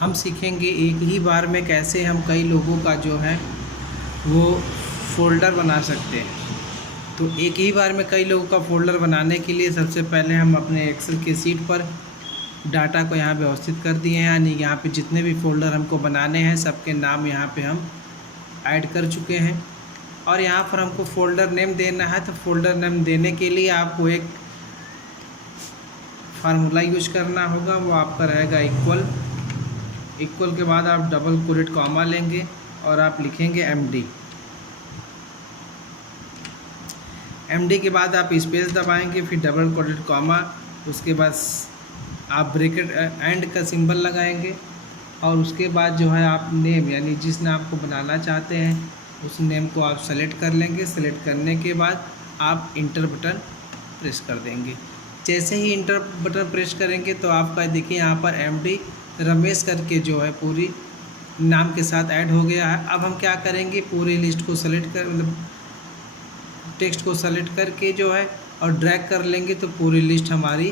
हम सीखेंगे एक ही बार में कैसे हम कई लोगों का जो है वो फ़ोल्डर बना सकते हैं। तो एक ही बार में कई लोगों का फ़ोल्डर बनाने के लिए सबसे पहले हम अपने एक्सेल की शीट पर डाटा को यहाँ व्यवस्थित कर दिए हैं, यानी यहाँ पे जितने भी फ़ोल्डर हमको बनाने हैं सबके नाम यहाँ पे हम ऐड कर चुके हैं। और यहाँ पर हमको फ़ोल्डर नेम देना है, तो फ़ोल्डर नेम देने के लिए आपको एक फार्मूला यूज करना होगा, वो आपका रहेगा इक्वल। इक्वल के बाद आप डबल कोटेड कॉमा लेंगे और आप लिखेंगे MD। MD के बाद आप स्पेस दबाएंगे, फिर डबल कोटेड कॉमा, उसके बाद आप ब्रैकेट एंड का सिंबल लगाएंगे और उसके बाद जो है आप नेम यानी जिस नाम को बनाना चाहते हैं उस नेम को आप सेलेक्ट कर लेंगे। सेलेक्ट करने के बाद आप इंटर बटन प्रेस कर देंगे। जैसे ही इंटर बटन प्रेस करेंगे तो आपका देखिए यहाँ पर MD रमेश करके जो है पूरी नाम के साथ ऐड हो गया है। अब हम क्या करेंगे, पूरी लिस्ट को सेलेक्ट कर मतलब टेक्स्ट को सेलेक्ट करके जो है और ड्रैग कर लेंगे तो पूरी लिस्ट हमारी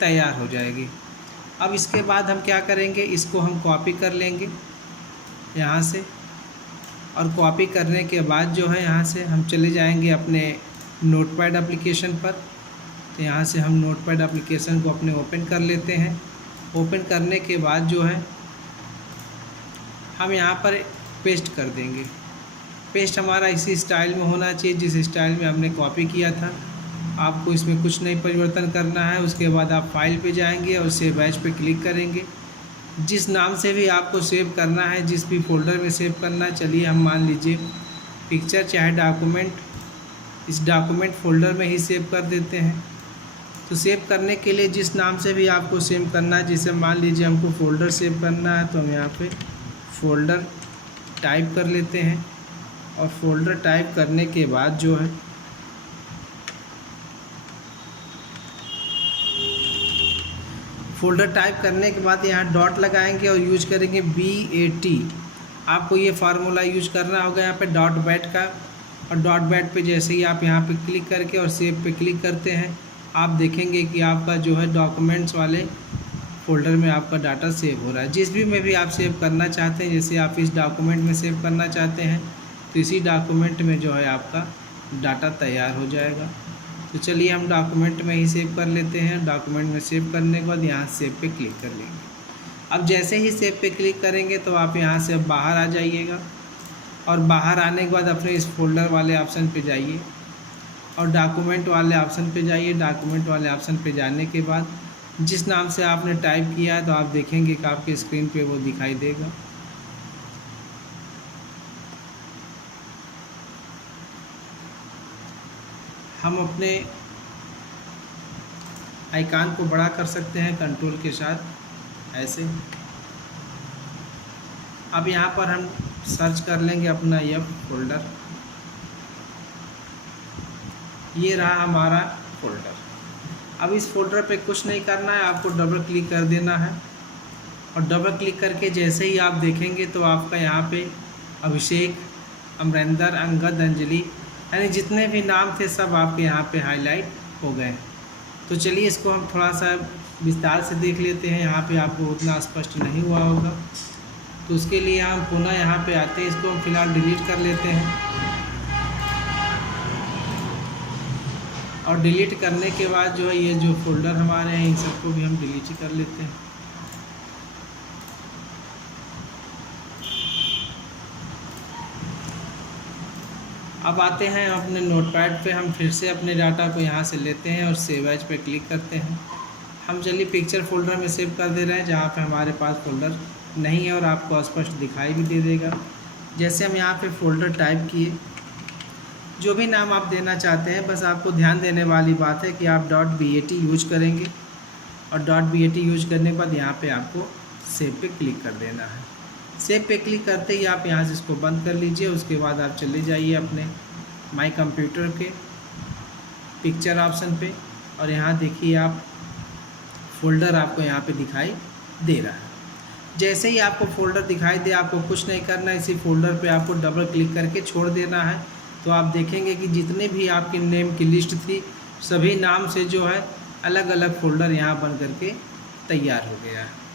तैयार हो जाएगी। अब इसके बाद हम क्या करेंगे, इसको हम कॉपी कर लेंगे यहाँ से, और कॉपी करने के बाद जो है यहाँ से हम चले जाएंगे अपने नोटपैड एप्लीकेशन पर। तो यहाँ से हम नोटपैड एप्लीकेशन को अपने ओपन कर लेते हैं। ओपन करने के बाद जो है हम यहाँ पर पेस्ट कर देंगे। पेस्ट हमारा इसी स्टाइल में होना चाहिए जिस स्टाइल में हमने कॉपी किया था। आपको इसमें कुछ नहीं परिवर्तन करना है। उसके बाद आप फाइल पे जाएंगे और सेव एज पे क्लिक करेंगे। जिस नाम से भी आपको सेव करना है, जिस भी फोल्डर में सेव करना है, चलिए हम मान लीजिए पिक्चर चाहे डॉक्यूमेंट, इस डॉक्यूमेंट फोल्डर में ही सेव कर देते हैं। तो सेव करने के लिए जिस नाम से भी आपको सेव करना है, जैसे मान लीजिए हमको फ़ोल्डर सेव करना है तो हम यहाँ पे फ़ोल्डर टाइप कर लेते हैं। और फ़ोल्डर टाइप करने के बाद जो है फ़ोल्डर टाइप करने के बाद यहाँ डॉट लगाएंगे और यूज करेंगे BAT। आपको ये फार्मूला यूज करना होगा यहाँ पे डॉट बैट का। और डॉट बैट पे जैसे ही आप यहाँ पे क्लिक करके और सेव पे क्लिक करते हैं, आप देखेंगे कि आपका जो है डॉक्यूमेंट्स वाले फ़ोल्डर में आपका डाटा सेव हो रहा है। जिस भी में भी आप सेव करना चाहते हैं, जैसे आप इस डॉक्यूमेंट में सेव करना चाहते हैं तो इसी डॉक्यूमेंट में जो है आपका डाटा तैयार हो जाएगा। तो चलिए हम डॉक्यूमेंट में ही सेव कर लेते हैं। डॉक्यूमेंट में सेव करने के बाद यहाँ सेव पे क्लिक कर लेंगे। अब जैसे ही सेव पे क्लिक करेंगे तो आप यहाँ से अब बाहर आ जाइएगा और बाहर आने के बाद अपने इस फोल्डर वाले ऑप्शन पे जाइए और डॉक्यूमेंट वाले ऑप्शन पे जाइए। डॉक्यूमेंट वाले ऑप्शन पे जाने के बाद जिस नाम से आपने टाइप किया है तो आप देखेंगे कि आपके स्क्रीन पे वो दिखाई देगा। हम अपने आइकन को बड़ा कर सकते हैं कंट्रोल के साथ ऐसे। अब यहाँ पर हम सर्च कर लेंगे अपना यह फोल्डर। ये रहा हमारा फोल्डर। अब इस फोल्डर पे कुछ नहीं करना है, आपको डबल क्लिक कर देना है। और डबल क्लिक करके जैसे ही आप देखेंगे तो आपका यहाँ पे अभिषेक, अमरिंदर, अंगद, अंजलि यानी जितने भी नाम थे सब आपके यहाँ पे हाईलाइट हो गए। तो चलिए इसको हम थोड़ा सा विस्तार से देख लेते हैं। यहाँ पे आपको उतना स्पष्ट नहीं हुआ होगा तो उसके लिए हम पुनः यहाँ पे आते हैं। इसको हम फिलहाल डिलीट कर लेते हैं। और डिलीट करने के बाद जो है ये जो फोल्डर हमारे हैं इन सबको भी हम डिलीट कर लेते हैं। अब आते हैं अपने नोटपैड पे, हम फिर से अपने डाटा को यहाँ से लेते हैं और सेव एज पे क्लिक करते हैं। हम चलिए पिक्चर फोल्डर में सेव कर दे रहे हैं जहाँ पे हमारे पास फोल्डर नहीं है और आपको स्पष्ट दिखाई भी दे देगा। जैसे हम यहाँ पे फोल्डर टाइप किए, जो भी नाम आप देना चाहते हैं, बस आपको ध्यान देने वाली बात है कि आप .bat यूज करेंगे और .bat यूज करने के बाद यहाँ पे आपको सेव पे क्लिक कर देना है। सेव पे क्लिक करते ही आप यहाँ से इसको बंद कर लीजिए। उसके बाद आप चले जाइए अपने माई कंप्यूटर के पिक्चर ऑप्शन पे और यहाँ देखिए आप फोल्डर आपको यहाँ पे दिखाई दे रहा है। जैसे ही आपको फोल्डर दिखाई दे, आपको कुछ नहीं करना है, इसी फोल्डर पे आपको डबल क्लिक करके छोड़ देना है। तो आप देखेंगे कि जितने भी आपके नेम की लिस्ट थी सभी नाम से जो है अलग अलग फोल्डर यहाँ बन करके तैयार हो गया है।